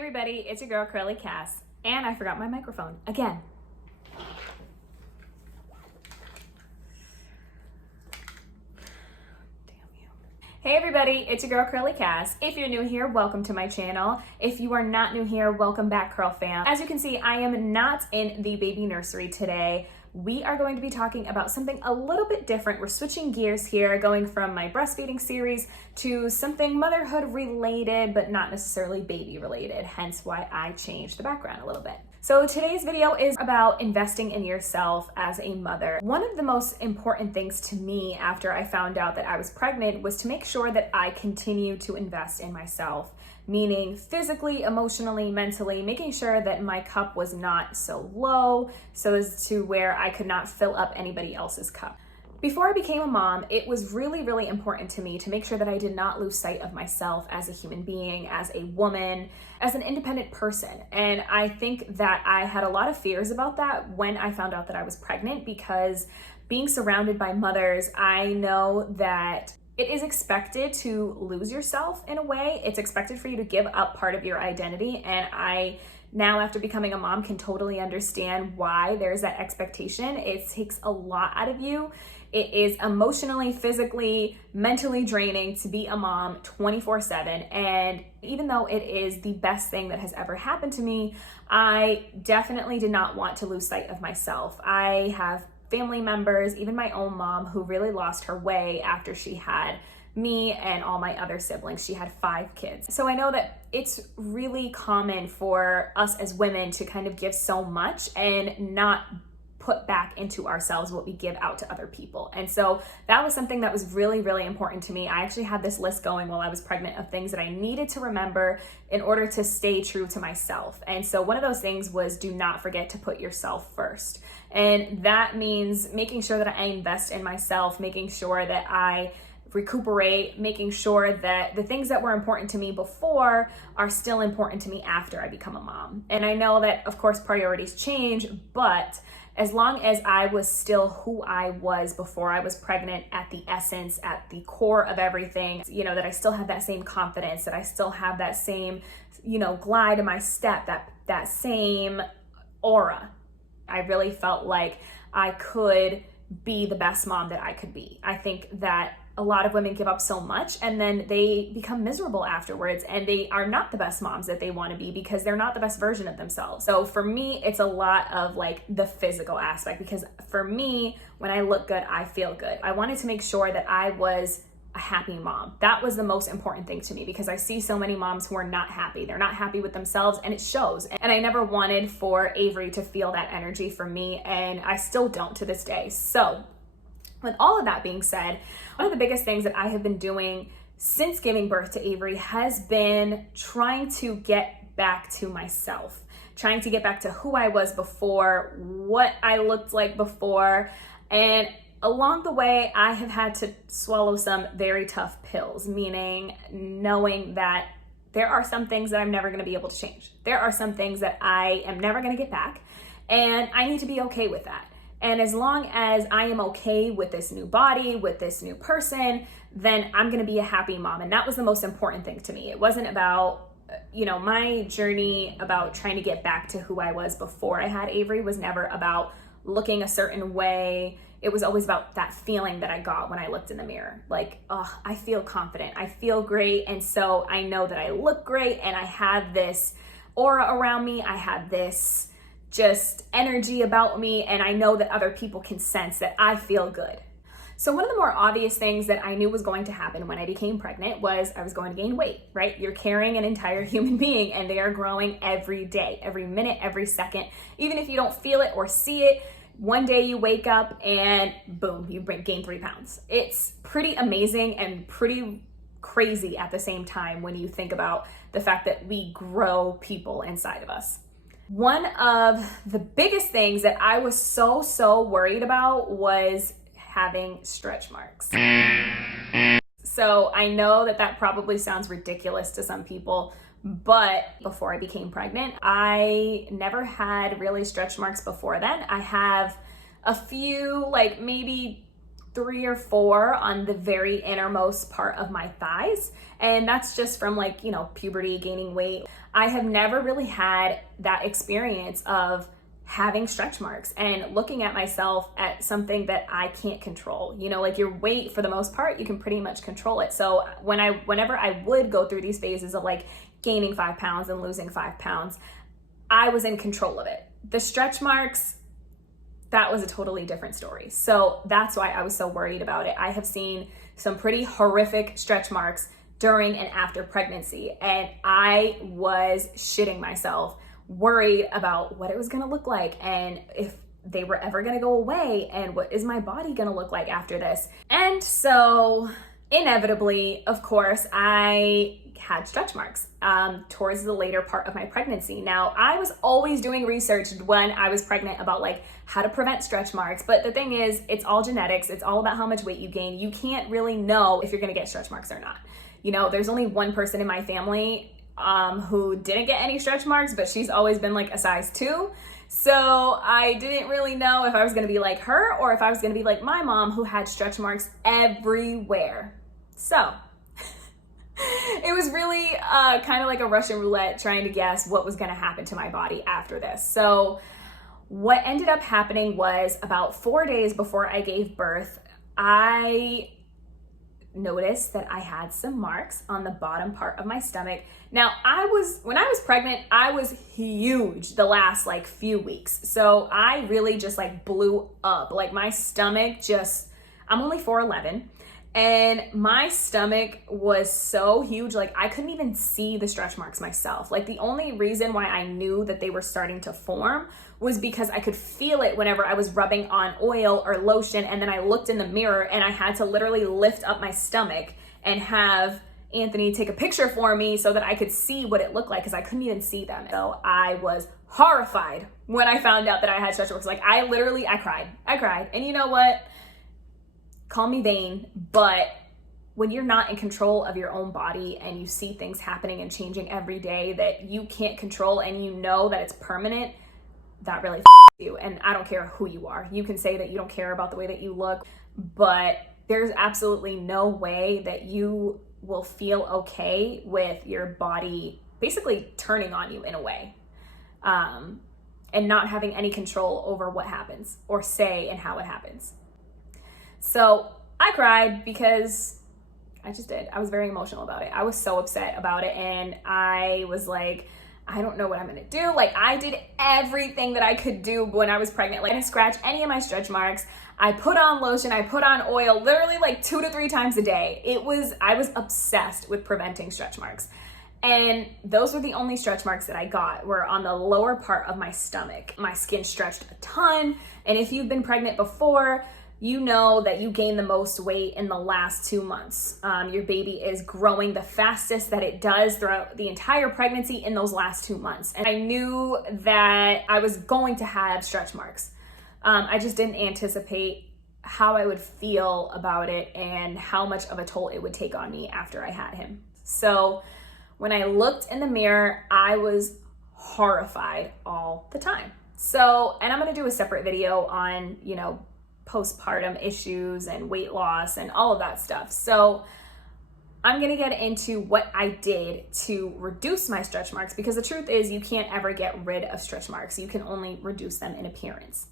everybody, it's your girl KurlyKass, and I forgot my microphone again. Hey everybody, it's your girl KurlyKass. If you're new here, welcome to my channel. If you are not new here, welcome back, Curl fam. As you can see, I am not in the baby nursery today. We are going to be talking about something a little bit different. We're switching gears here, going from my breastfeeding series to something motherhood related, but not necessarily baby related, hence why I changed the background a little bit. So today's video is about investing in yourself as a mother. One of the most important things to me after I found out that I was pregnant was to make sure that I continue to invest in myself, meaning physically, emotionally, mentally, making sure that my cup was not so low so as to where I could not fill up anybody else's cup. Before I became a mom, it was really, really important to me to make sure that I did not lose sight of myself as a human being, as a woman, as an independent person. And I think that I had a lot of fears about that when I found out that I was pregnant, because being surrounded by mothers, I know that it is expected to lose yourself in a way. It's expected for you to give up part of your identity. And I now, after becoming a mom, can totally understand why there's that expectation. It takes a lot out of you. It is emotionally, physically, mentally draining to be a mom 24/7. And even though it is the best thing that has ever happened to me, I definitely did not want to lose sight of myself. I have family members, even my own mom, who really lost her way after she had me and all my other siblings. She had 5 kids. So I know that it's really common for us as women to kind of give so much and not put back into ourselves what we give out to other people. And so that was something that was really, really important to me. I actually had this list going while I was pregnant of things that I needed to remember in order to stay true to myself. And so one of those things was, do not forget to put yourself first. And that means making sure that I invest in myself, making sure that I recuperate, making sure that the things that were important to me before are still important to me after I become a mom. And I know that, of course, priorities change, but as long as I was still who I was before I was pregnant, at the essence, at the core of everything, that I still have that same confidence, that I still have that same, glide in my step, that same aura. I really felt like I could be the best mom that I could be. I think that a lot of women give up so much and then they become miserable afterwards, and they are not the best moms that they want to be because they're not the best version of themselves. So for me, it's a lot of like the physical aspect, because for me, when I look good, I feel good. I wanted to make sure that I was a happy mom. That was the most important thing to me, because I see so many moms who are not happy. They're not happy with themselves, and it shows. And I never wanted for Avery to feel that energy from me, and I still don't to this day. So with all of that being said, one of the biggest things that I have been doing since giving birth to Avery has been trying to get back to myself, trying to get back to who I was before, what I looked like before. And along the way, I have had to swallow some very tough pills, meaning knowing that there are some things that I'm never going to be able to change. There are some things that I am never going to get back, and I need to be okay with that. And as long as I am okay with this new body, with this new person, then I'm gonna be a happy mom. And that was the most important thing to me. It wasn't about, my journey about trying to get back to who I was before I had Avery was never about looking a certain way. It was always about that feeling that I got when I looked in the mirror. Like, oh, I feel confident, I feel great. And so I know that I look great, and I had this aura around me. I had this just energy about me, and I know that other people can sense that I feel good. So one of the more obvious things that I knew was going to happen when I became pregnant was I was going to gain weight, right? You're carrying an entire human being, and they are growing every day, every minute, every second. Even if you don't feel it or see it, one day you wake up and boom, you gain 3 pounds. It's pretty amazing and pretty crazy at the same time when you think about the fact that we grow people inside of us. One of the biggest things that I was so worried about was having stretch marks. So I know that probably sounds ridiculous to some people, but before I became pregnant, I never had really stretch marks before then. I have a few, like maybe 3 or 4 on the very innermost part of my thighs. And that's just from like, you know, puberty, gaining weight. I have never really had that experience of having stretch marks and looking at myself at something that I can't control. You know, like your weight, for the most part, you can pretty much control it. So whenever I would go through these phases of like gaining 5 pounds and losing 5 pounds, I was in control of it. The stretch marks, that was a totally different story. So that's why I was so worried about it. I have seen some pretty horrific stretch marks during and after pregnancy, and I was shitting myself, worried about what it was gonna look like and if they were ever gonna go away and what is my body gonna look like after this. And so inevitably, of course, I had stretch marks towards the later part of my pregnancy. Now, I was always doing research when I was pregnant about like how to prevent stretch marks, but the thing is, it's all genetics. It's all about how much weight you gain. You can't really know if you're gonna get stretch marks or not. You know, there's only one person in my family who didn't get any stretch marks, but she's always been like a size 2. So I didn't really know if I was gonna be like her or if I was gonna be like my mom, who had stretch marks everywhere. So it was really kind of like a Russian roulette trying to guess what was gonna happen to my body after this. So what ended up happening was about 4 days before I gave birth, I noticed that I had some marks on the bottom part of my stomach. Now, when I was pregnant, I was huge the last like few weeks. So I really just like blew up. Like my stomach I'm only 4'11", and my stomach was so huge, like I couldn't even see the stretch marks myself. Like the only reason why I knew that they were starting to form was because I could feel it whenever I was rubbing on oil or lotion, and then I looked in the mirror and I had to literally lift up my stomach and have Anthony take a picture for me so that I could see what it looked like, because I couldn't even see them. So I was horrified when I found out that I had stretch marks. Like I cried. And you know what? Call me vain, but when you're not in control of your own body and you see things happening and changing every day that you can't control and you know that it's permanent, that really you. And I don't care who you are. You can say that you don't care about the way that you look, but there's absolutely no way that you will feel okay with your body basically turning on you in a way, and not having any control over what happens or say and how it happens. So I cried because I just did. I was very emotional about it. I was so upset about it, and I was like, I don't know what I'm gonna do. Like I did everything that I could do when I was pregnant. Like I didn't scratch any of my stretch marks. I put on lotion, I put on oil, literally like 2 to 3 times a day. I was obsessed with preventing stretch marks. And those were the only stretch marks that I got, were on the lower part of my stomach. My skin stretched a ton. And if you've been pregnant before, you know that you gain the most weight in the last 2 months. Your baby is growing the fastest that it does throughout the entire pregnancy in those last 2 months. And I knew that I was going to have stretch marks. I just didn't anticipate how I would feel about it and how much of a toll it would take on me after I had him. So when I looked in the mirror, I was horrified all the time. So, and I'm gonna do a separate video on, you know, postpartum issues and weight loss and all of that stuff. So I'm gonna get into what I did to reduce my stretch marks, because the truth is you can't ever get rid of stretch marks. You can only reduce them in appearance.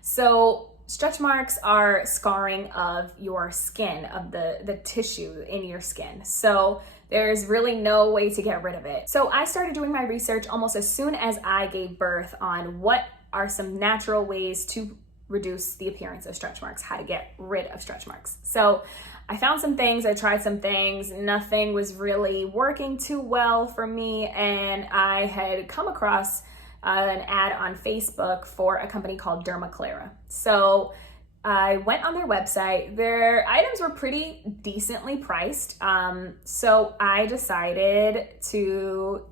So stretch marks are scarring of your skin, of the tissue in your skin. So there's really no way to get rid of it. So I started doing my research almost as soon as I gave birth on what are some natural ways to reduce the appearance of stretch marks, how to get rid of stretch marks. So I found some things, I tried some things, nothing was really working too well for me, and I had come across an ad on Facebook for a company called Dermaclara. So I went on their website. Their items were pretty decently priced, so I decided to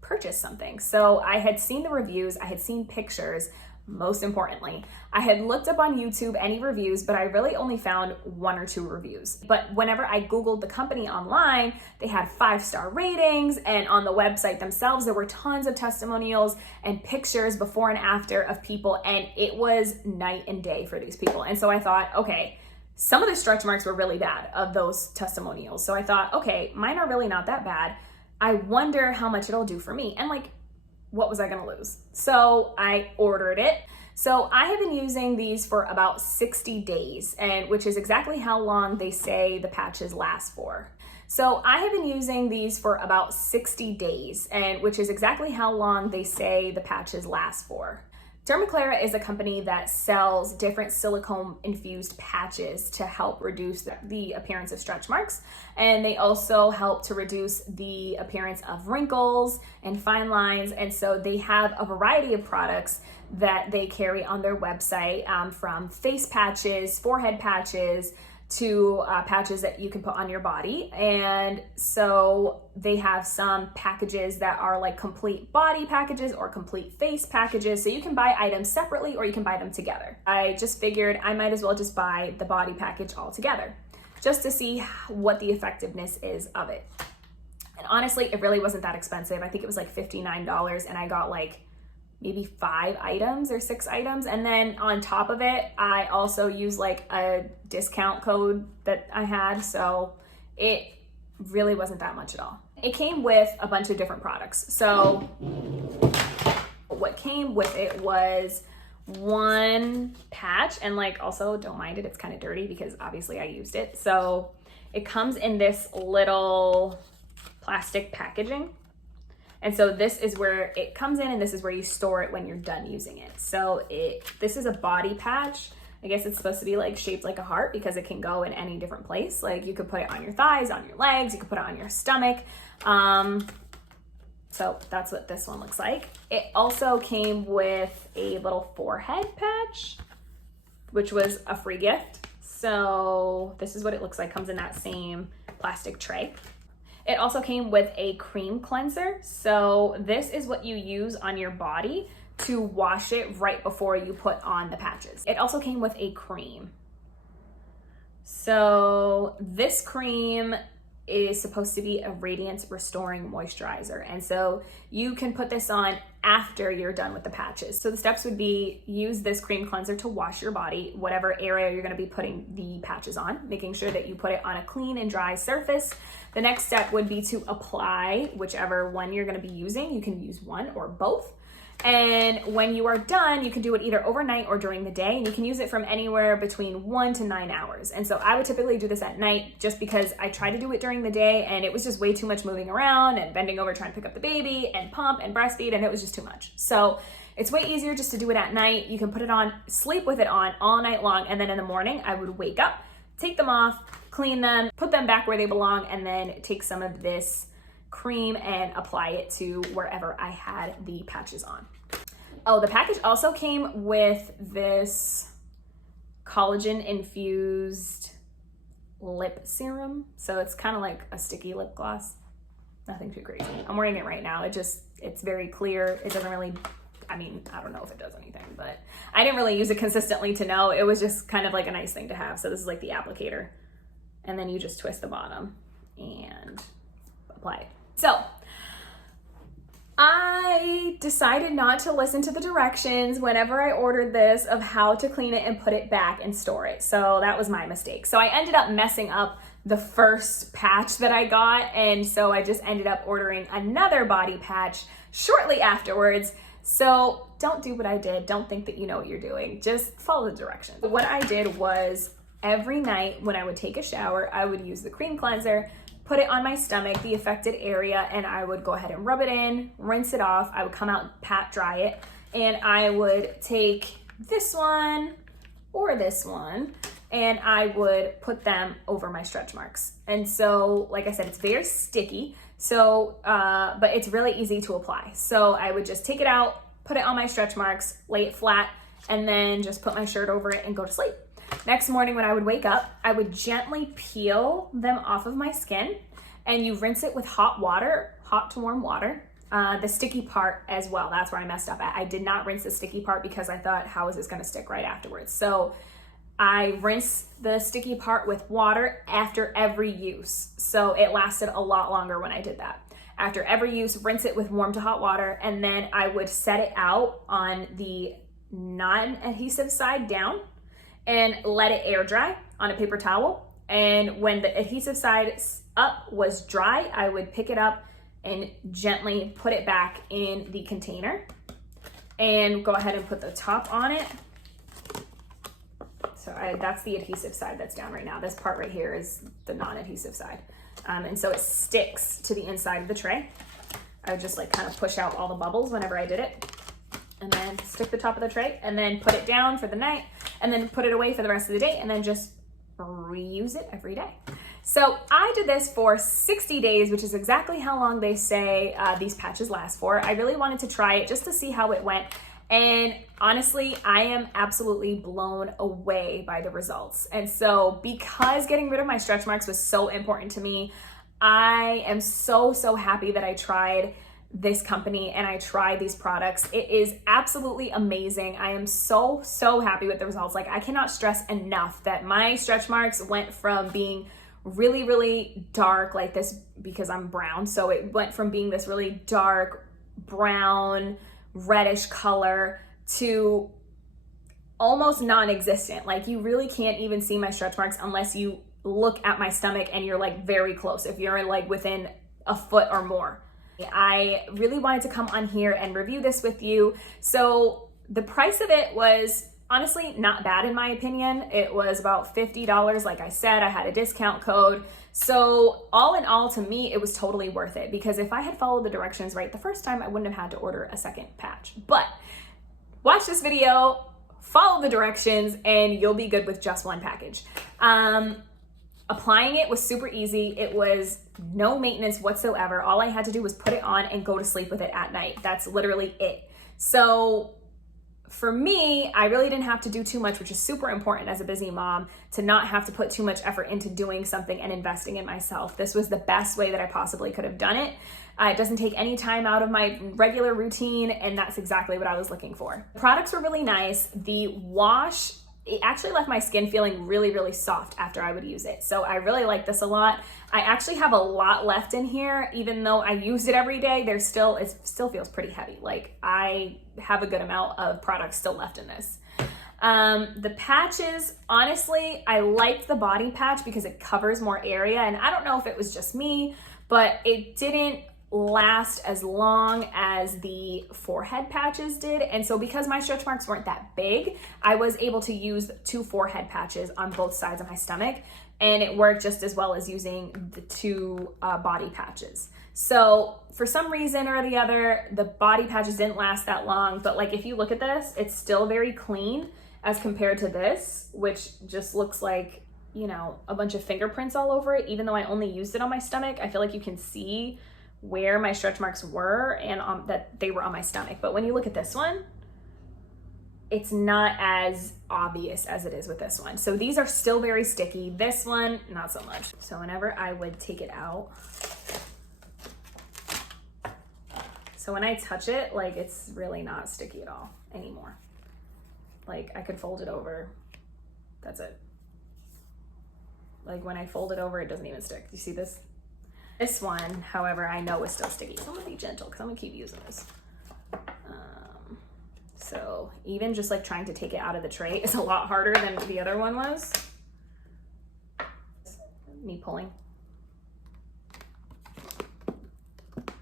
purchase something. So I had seen the reviews, I had seen pictures. Most importantly, I had looked up on YouTube any reviews, but I really only found 1 or 2 reviews. But whenever I Googled the company online, they had 5-star ratings, and on the website themselves, there were tons of testimonials and pictures before and after of people, and it was night and day for these people. And so I thought, okay, some of the stretch marks were really bad of those testimonials. So I thought, okay, mine are really not that bad. I wonder how much it'll do for me. And like, what was I gonna lose? So I ordered it. So I have been using these for about 60 days, and which is exactly how long they say the patches last for. So I have been using these for about 60 days, and which is exactly how long they say the patches last for. Dermaclara is a company that sells different silicone infused patches to help reduce the appearance of stretch marks. And they also help to reduce the appearance of wrinkles and fine lines. And so they have a variety of products that they carry on their website, from face patches, forehead patches, to patches that you can put on your body. And so they have some packages that are like complete body packages or complete face packages. So you can buy items separately or you can buy them together. I just figured I might as well just buy the body package all together just to see what the effectiveness is of it. And honestly, it really wasn't that expensive. I think it was like $59, and I got like maybe 5 items or 6 items. And then on top of it, I also used like a discount code that I had. So it really wasn't that much at all. It came with a bunch of different products. So what came with it was one patch, and like also don't mind it, it's kind of dirty because obviously I used it. So it comes in this little plastic packaging. And so this is where it comes in, and this is where you store it when you're done using it. So this is a body patch. I guess it's supposed to be like shaped like a heart because it can go in any different place. Like you could put it on your thighs, on your legs, you could put it on your stomach. So that's what this one looks like. It also came with a little forehead patch, which was a free gift. So this is what it looks like, comes in that same plastic tray. It also came with a cream cleanser. So this is what you use on your body to wash it right before you put on the patches. It also came with a cream. So this cream is supposed to be a radiance restoring moisturizer. And so you can put this on after you're done with the patches. So the steps would be use this cream cleanser to wash your body, whatever area you're gonna be putting the patches on, making sure that you put it on a clean and dry surface. The next step would be to apply whichever one you're gonna be using. You can use one or both. And when you are done, you can do it either overnight or during the day, and you can use it from anywhere between 1 to 9 hours. And so I would typically do this at night just because I tried to do it during the day and it was just way too much moving around and bending over trying to pick up the baby and pump and breastfeed, and it was just too much. So it's way easier just to do it at night. You can put it on, sleep with it on all night long, and then in the morning I would wake up, take them off, clean them, put them back where they belong, and then take some of this cream and apply it to wherever I had the patches on. Oh, the package also came with this collagen infused lip serum. So it's kind of like a sticky lip gloss. Nothing too crazy. I'm wearing it right now. It's very clear. It doesn't really, I mean, I don't know if it does anything, but I didn't really use it consistently to know. It was just kind of like a nice thing to have. So this is like the applicator. And then you just twist the bottom and apply it. So I decided not to listen to the directions whenever I ordered this of how to clean it and put it back and store it. So that was my mistake. So I ended up messing up the first patch that I got. And so I just ended up ordering another body patch shortly afterwards. So don't do what I did. Don't think that you know what you're doing. Just follow the directions. What I did was every night when I would take a shower, I would use the cream cleanser, put it on my stomach, the affected area, and I would go ahead and rub it in, rinse it off. I would come out, pat dry it, and I would take this one or this one, and I would put them over my stretch marks. And so, like I said, it's very sticky, so, but it's really easy to apply. So I would just take it out, put it on my stretch marks, lay it flat, and then just put my shirt over it and go to sleep. Next morning when I would wake up, I would gently peel them off of my skin, and you rinse it with hot water, hot to warm water, the sticky part as well. That's where I messed up at. I did not rinse the sticky part because I thought, how is this gonna stick right afterwards? So I rinsed the sticky part with water after every use. So it lasted a lot longer when I did that. After every use, rinse it with warm to hot water, and then I would set it out on the non-adhesive side down, and let it air dry on a paper towel. And when the adhesive side up was dry, I would pick it up and gently put it back in the container and go ahead and put the top on it. So that's the adhesive side that's down right now. This part right here is the non-adhesive side. And so it sticks to the inside of the tray. I would just like kind of push out all the bubbles whenever I did it, and then stick the top of the tray and then put it down for the night and then put it away for the rest of the day and then just reuse it every day. So I did this for 60 days, which is exactly how long they say these patches last for. I really wanted to try it just to see how it went. And honestly, I am absolutely blown away by the results. And so because getting rid of my stretch marks was so important to me, I am so happy that I tried this company and I tried these products. It is absolutely amazing. I am so happy with the results. Like, I cannot stress enough that my stretch marks went from being really dark like this, because I'm brown. So it went from being this really dark brown, reddish color to almost non-existent. Like, you really can't even see my stretch marks unless you look at my stomach and you're like very close, if you're like within a foot or more. I really wanted to come on here and review this with you. So the price of it was honestly not bad in my opinion. It was about $50. Like I said, I had a discount code. So all in all, to me, it was totally worth it, because if I had followed the directions right the first time, I wouldn't have had to order a second patch. But watch this video, follow the directions, and you'll be good with just one package. Applying it was super easy. It was no maintenance whatsoever. All I had to do was put it on and go to sleep with it at night. That's literally it. So for me, I really didn't have to do too much, which is super important as a busy mom, to not have to put too much effort into doing something and investing in myself. This was the best way that I possibly could have done it. It doesn't take any time out of my regular routine, and that's exactly what I was looking for. The products were really nice. The wash, it actually left my skin feeling really soft after I would use it. So I really like this a lot. I actually have a lot left in here. Even though I use it every day, it still feels pretty heavy. Like, I have a good amount of products still left in this. The patches, honestly, I liked the body patch because it covers more area. And I don't know if it was just me, but it didn't last as long as the forehead patches did. And so because my stretch marks weren't that big, I was able to use 2 forehead patches on both sides of my stomach, and it worked just as well as using the 2 body patches. So for some reason or the other, the body patches didn't last that long, but like, if you look at this, it's still very clean as compared to this, which just looks like, you know, a bunch of fingerprints all over it. Even though I only used it on my stomach, I feel like you can see where my stretch marks were and that they were on my stomach. But when you look at this one, it's not as obvious as it is with this one. So these are still very sticky. This one, not so much. So whenever I would take it out, so when I touch it, like, it's really not sticky at all anymore. Like, I could fold it over, that's it. Like, when I fold it over, it doesn't even stick. You see this? This one, however, I know is still sticky. So I'm gonna be gentle because I'm gonna keep using this. So even just like trying to take it out of the tray is a lot harder than the other one was. Me pulling.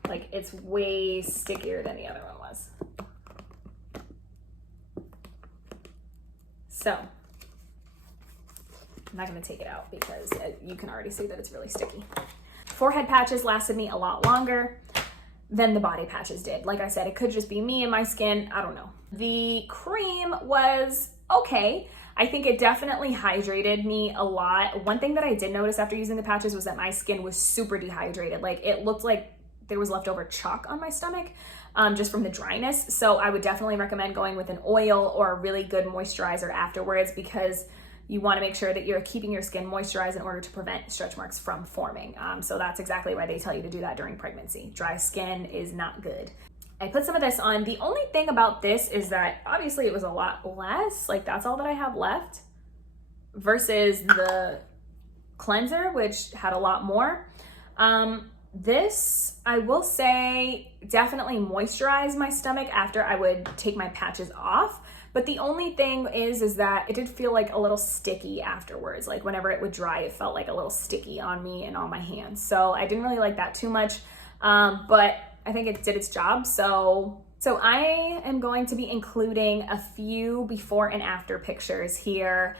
Like, it's way stickier than the other one was. So I'm not gonna take it out because you can already see that it's really sticky. Forehead patches lasted me a lot longer than the body patches did. Like I said, it could just be me and my skin, I don't know. The cream was okay. I think it definitely hydrated me a lot. One thing that I did notice after using the patches was that my skin was super dehydrated. Like, it looked like there was leftover chalk on my stomach just from the dryness. So I would definitely recommend going with an oil or a really good moisturizer afterwards, because you want to make sure that you're keeping your skin moisturized in order to prevent stretch marks from forming. So that's exactly why they tell you to do that during pregnancy. Dry skin is not good. I put some of this on. The only thing about this is that obviously it was a lot less. Like, that's all that I have left versus the cleanser, which had a lot more. This, I will say, definitely moisturize my stomach after I would take my patches off. But the only thing is that it did feel like a little sticky afterwards. Like whenever it would dry, it felt like a little sticky on me and on my hands. So I didn't really like that too much, but I think it did its job. So I am going to be including a few before and after pictures here.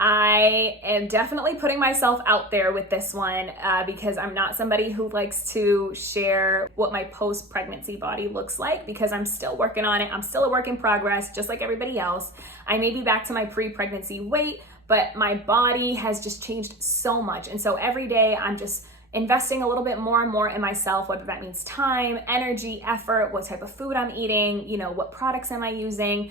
I am definitely putting myself out there with this one because I'm not somebody who likes to share what my post-pregnancy body looks like, because I'm still working on it. I'm still a work in progress, just like everybody else. I may be back to my pre-pregnancy weight, but my body has just changed so much. And so every day I'm just investing a little bit more and more in myself, whether that means time, energy, effort, what type of food I'm eating, what products am I using,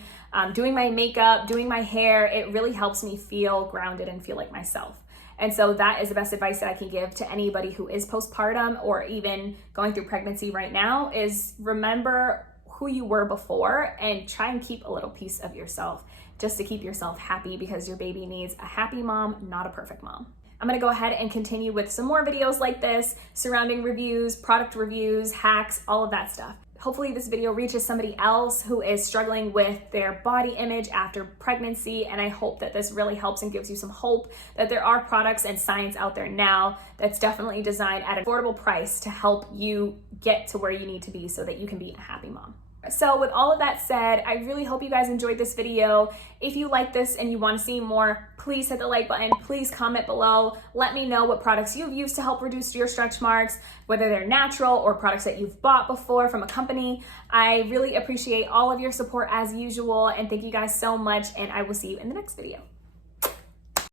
doing my makeup, doing my hair. It really helps me feel grounded and feel like myself. And so that is the best advice that I can give to anybody who is postpartum or even going through pregnancy right now, is remember who you were before and try and keep a little piece of yourself just to keep yourself happy, because your baby needs a happy mom, not a perfect mom. I'm gonna go ahead and continue with some more videos like this surrounding reviews, product reviews, hacks, all of that stuff. Hopefully this video reaches somebody else who is struggling with their body image after pregnancy, and I hope that this really helps and gives you some hope that there are products and science out there now that's definitely designed at an affordable price to help you get to where you need to be so that you can be a happy mom. So with all of that said, I really hope you guys enjoyed this video. If you like this and you want to see more, please hit the like button. Please comment below. Let me know what products you've used to help reduce your stretch marks, whether they're natural or products that you've bought before from a company. I really appreciate all of your support as usual, and thank you guys so much, and I will see you in the next video.